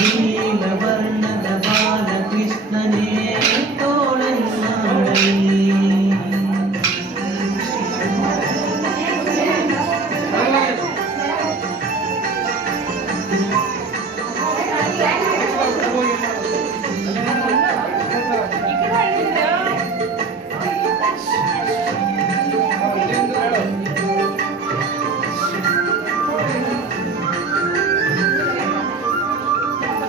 ನೀಲವರ್ಣದ ಬಾಲಕೃಷ್ಣನೇ ತೋಳನ್ನಾಡೈ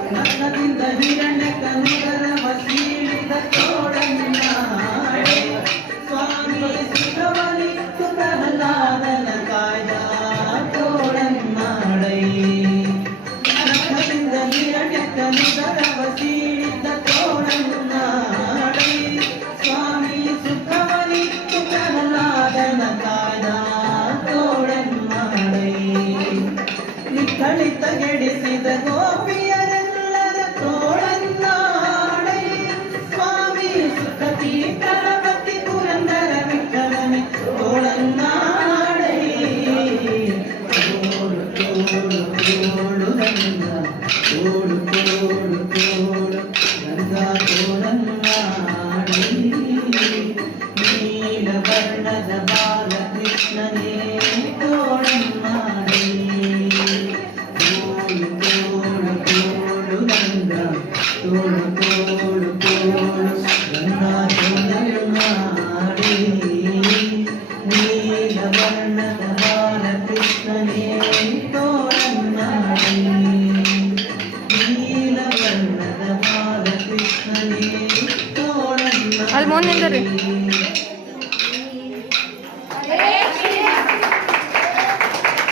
ನನ್ನದಿಂದ ಹಿರಣ್ಯಕನುಗರ ವಸೀಳಿದ ತೋಳನ್ನಾಡೆ ಸ್ವಾಮಿ ಸುಖವನಿತ್ತು ಪ್ರಹ್ಲಾದನ ಕಾಯ್ದ ತೋಳನ್ನಾಡೈ ನನ್ನದಿಂದ ಹಿರಣ್ಯಕನುಗರ ವಸೀಳಿದ ತೋಳನ್ನಾಡೈ ಸ್ವಾಮಿ ಸುಖವನಿತ್ತು ಪ್ರಹ್ಲಾದನ ಕಾಯ್ದ ತೋಳನ್ನಾಡೈ ನಿಖಳಿತ ಗೆಡಿಸಿದ ಗೋಪಿಯ ಗಣಪತಿ ಪುರಂದರ ವಿಠಲನೆ ತೋಳನ್ನಾಡೈ ತೋಳು ತೋಳು ತೋಳು ರಂಗ ತೋಳು ತೋಳು ತೋಳು ರಂಗ ತೋಳನ್ನಾಡೈ ನೀಲವರ್ಣದ ಬಾಲಕೃಷ್ಣನೇ ತೋಳನ್ನಾಡೈ ತೋಳು ತೋಳು ತೋಳು ರಂಗ ತೋಳು ತೋಳು ತೋಳು ನೀಲವರ್ಣದ ಬಾಲಕೃಷ್ಣನೇ ತೋಳನ್ನಾಡೈ ನೀಲವರ್ಣದ ಬಾಲಕೃಷ್ಣನೇ ತೋಳನ್ನಾಡೈ.